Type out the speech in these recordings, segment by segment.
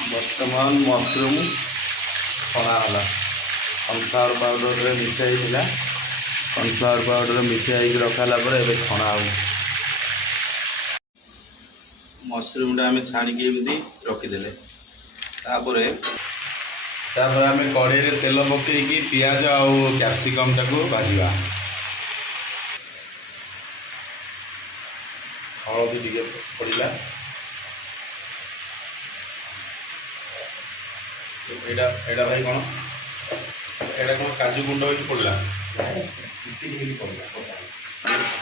बर्तमान mushroom छणाला cornflour powder मिसाई cornflour powder मिसाई रखाला छणा हो मशरूम आम छाणिकी एमती रखीदे आम कड़े तेल पकईकी पियाज आउ कैप्सिकम टाको भाजवा हलदी टे पड़ा एटा भाई कौन एटा कौन काजू गुंड पड़ा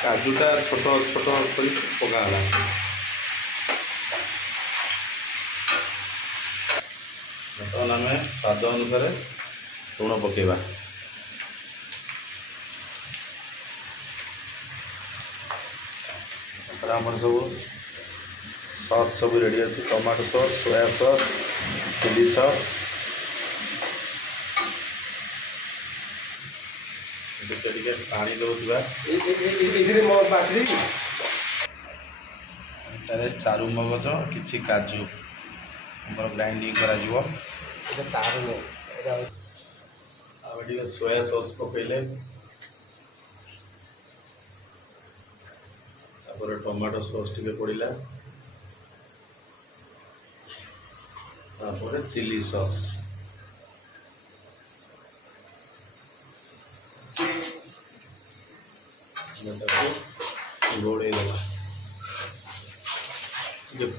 काजूटा छोट छोट पकाला बर्तमान आम स्वाद अनुसार लुण पकेबा आमर सब सॉस सब रेडी अच्छे tomato sauce soya sauce chilli sauce पानी दौरा चारू मगज कि काजू ग्राइंडिंग करा सोया सॉस पकईले टमाटो सॉस टे पड़ा चिली सॉस घोड़े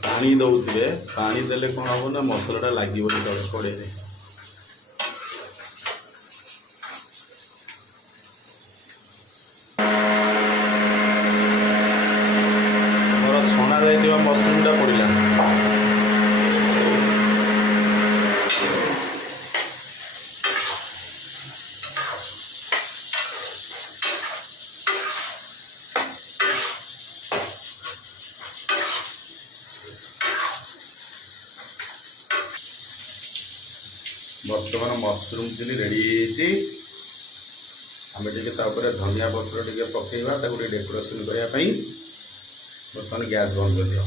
पानी दौरे पानी देले कौन हम ना मसलाटा लगे कड़े छणा जा मशरूमटा पड़ा बर्तमान मशरूम चिली रेडी आम टे धनिया पत्र टे पकेवा डेकोरेशन करने बर्तमान गैस बंद कर दियो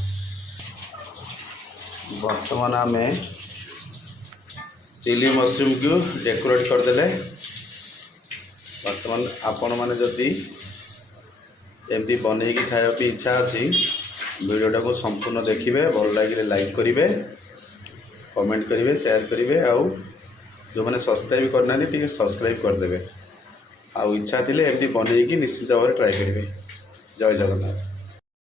बर्तमान आम चिली मशरूम को डेकोरेट करदे बर्तमान आपण मैंने जदि एमती बनई खाया इच्छा अच्छी वीडियोटा को संपूर्ण देखिए भल लगे लाइक करेंगे कमेंट करेंगे शेयर करेंगे आउ जो मैंने सब्सक्राइब करना टी सब्सक्राइब करदे आउ इच्छा थी एमती बनई निश्चित भाव ट्राए करेंगे जय जगन्नाथ।